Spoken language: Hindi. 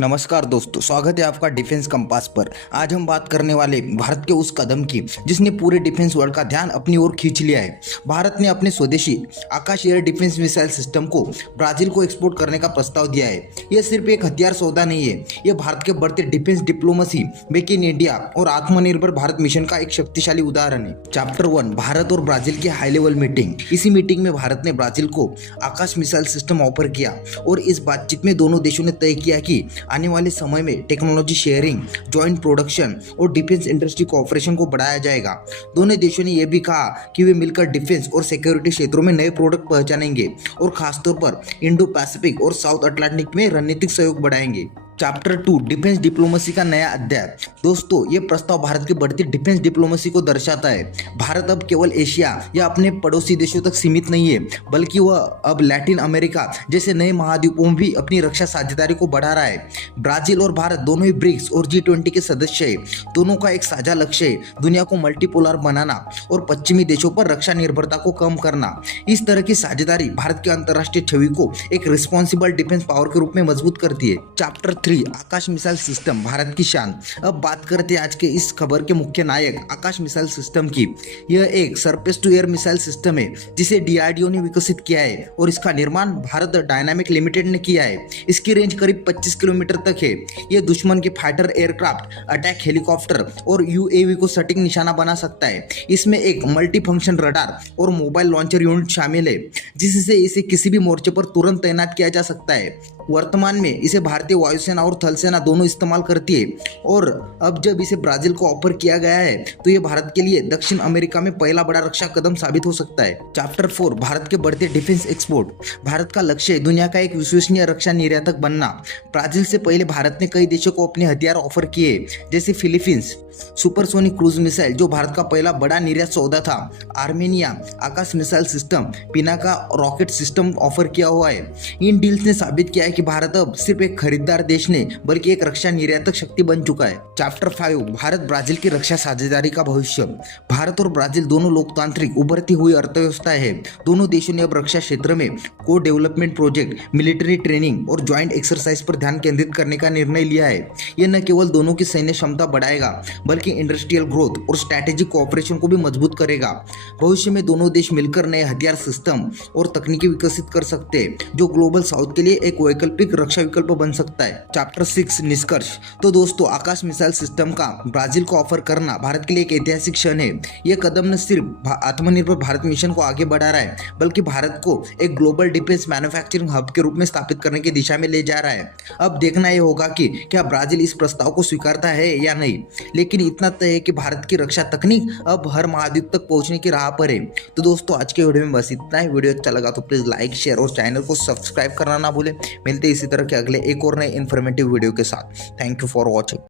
नमस्कार दोस्तों, स्वागत है आपका डिफेंस कंपास पर। आज हम बात करने वाले भारत के उस कदम की जिसने पूरे डिफेंस वर्ल्ड का ध्यान अपनी ओर खींच लिया है। भारत ने अपने स्वदेशी आकाश एयर डिफेंस मिसाइल सिस्टम को ब्राजील को एक्सपोर्ट करने का प्रस्ताव दिया है। यह सिर्फ एक हथियार सौदा नहीं है, यह भारत के बढ़ते defence diplomacy, make in India और आत्मनिर्भर भारत मिशन का एक शक्तिशाली उदाहरण है। चैप्टर 1, भारत और ब्राजील की हाई लेवल मीटिंग। इसी मीटिंग में भारत ने ब्राजील को आकाश मिसाइल सिस्टम ऑफर किया और इस बातचीत में दोनों देशों ने तय किया कि आने वाले समय में टेक्नोलॉजी शेयरिंग, जॉइंट प्रोडक्शन और डिफेंस इंडस्ट्री कोऑपरेशन को बढ़ाया जाएगा। दोनों देशों ने यह भी कहा कि वे मिलकर डिफेंस और सिक्योरिटी क्षेत्रों में नए प्रोडक्ट पहचानेंगे और खासतौर पर इंडो पैसिफिक और साउथ अटलांटिक में रणनीतिक सहयोग बढ़ाएंगे। चैप्टर 2, डिफेंस डिप्लोमेसी का नया अध्याय। दोस्तों, ये प्रस्ताव भारत की बढ़ती डिफेंस डिप्लोमेसी को दर्शाता है। भारत अब केवल एशिया या अपने पड़ोसी देशों तक सीमित नहीं है, बल्कि वह अब लैटिन अमेरिका जैसे नए महाद्वीपों में भी अपनी रक्षा साझेदारी को बढ़ा रहा है। ब्राजील और भारत दोनों ही ब्रिक्स और G20 के सदस्य है। दोनों का एक साझा लक्ष्य है दुनिया को मल्टीपोलर बनाना और पश्चिमी देशों पर रक्षा निर्भरता को कम करना। इस तरह की साझेदारी भारत की अंतर्राष्ट्रीय छवि को एक रिस्पॉन्सिबल डिफेंस पावर के रूप में मजबूत करती है। चैप्टर 3, आकाश मिसाइल सिस्टम, भारत की शान। अब बात करते हैं आज के इस खबर के मुख्य नायक आकाश मिसाइल सिस्टम की। यह एक surface to air missile system है जिसे DRDO ने विकसित किया है और इसका निर्माण भारत डायनामिक लिमिटेड ने किया है। इसकी रेंज करीब 25 किलोमीटर तक है। यह दुश्मन के फाइटर एयरक्राफ्ट, अटैक हेलीकॉप्टर और UAV को सटीक निशाना बना सकता है। इसमें एक मल्टी फंक्शन रडार और मोबाइल लॉन्चर यूनिट शामिल है जिससे इसे किसी भी मोर्चे पर तुरंत तैनात किया जा सकता है। वर्तमान में इसे भारतीय वायुसेना और थल सेना दोनों इस्तेमाल करती है और अब जब इसे ब्राजील को ऑफर किया गया है तो यह भारत के लिए दक्षिण अमेरिका में पहला बड़ा रक्षा कदम साबित हो सकता है। चैप्टर 4, भारत के बढ़ते डिफेंस एक्सपोर्ट। भारत का लक्ष्य है दुनिया का एक विश्वसनीय रक्षा निर्यातक बनना। ब्राजील से पहले भारत ने कई देशों को अपने हथियार ऑफर किए, जैसे फिलीपींस सुपरसोनिक क्रूज मिसाइल जो भारत का पहला बड़ा निर्यात सौदा था, Armenia Akash missile system, Pinaka rocket system offer किया हुआ है। इन डील्स ने साबित किया है कि भारत अब सिर्फ एक खरीदार देश नहीं बल्कि एक रक्षा निर्यातक शक्ति बन चुका है। चैप्टर 5, भारत ब्राजील की रक्षा साझेदारी का भविष्य। भारत और ब्राजील दोनों लोकतांत्रिक उभरती हुई अर्थव्यवस्था है। दोनों देशों ने अब रक्षा क्षेत्र में को डेवलपमेंट प्रोजेक्ट, मिलिट्री ट्रेनिंग और ज्वाइंट एक्सरसाइज पर ध्यान केंद्रित करने का निर्णय लिया है। यह न केवल दोनों की सैन्य क्षमता बढ़ाएगा बल्कि इंडस्ट्रियल ग्रोथ और स्ट्रैटेजिक कोऑपरेशन को भी मजबूत करेगा। भविष्य में दोनों देश मिलकर नए हथियार सिस्टम और तकनीकी विकसित कर सकते हैं जो ग्लोबल साउथ के लिए एक वैकल्पिक रक्षा विकल्प बन सकता है। चैप्टर 6, निष्कर्ष। तो दोस्तों, आकाश मिसाइल सिस्टम का ब्राजील को ऑफर करना भारत के लिए एक ऐतिहासिक क्षण है। यह कदम न सिर्फ आत्मनिर्भर भारत मिशन को आगे बढ़ा रहा है बल्कि भारत को एक ग्लोबल डिफेंस मैन्युफैक्चरिंग हब के रूप में स्थापित करने की दिशा में ले जा रहा है। अब देखना यह होगा कि क्या ब्राजील इस प्रस्ताव को स्वीकारता है या नहीं, लेकिन इतना तय है कि भारत की रक्षा तकनीक अब हर महाद्वीप तक पहुंचने की राह पर है। तो दोस्तों, आज के वीडियो में बस इतना ही। वीडियो अच्छा लगा तो प्लीज लाइक, शेयर और चैनल को सब्सक्राइब करना ना भूलें। मिलते हैं इसी तरह के अगले एक और नए इन्फॉर्मेटिव वीडियो के साथ। Thank you for watching.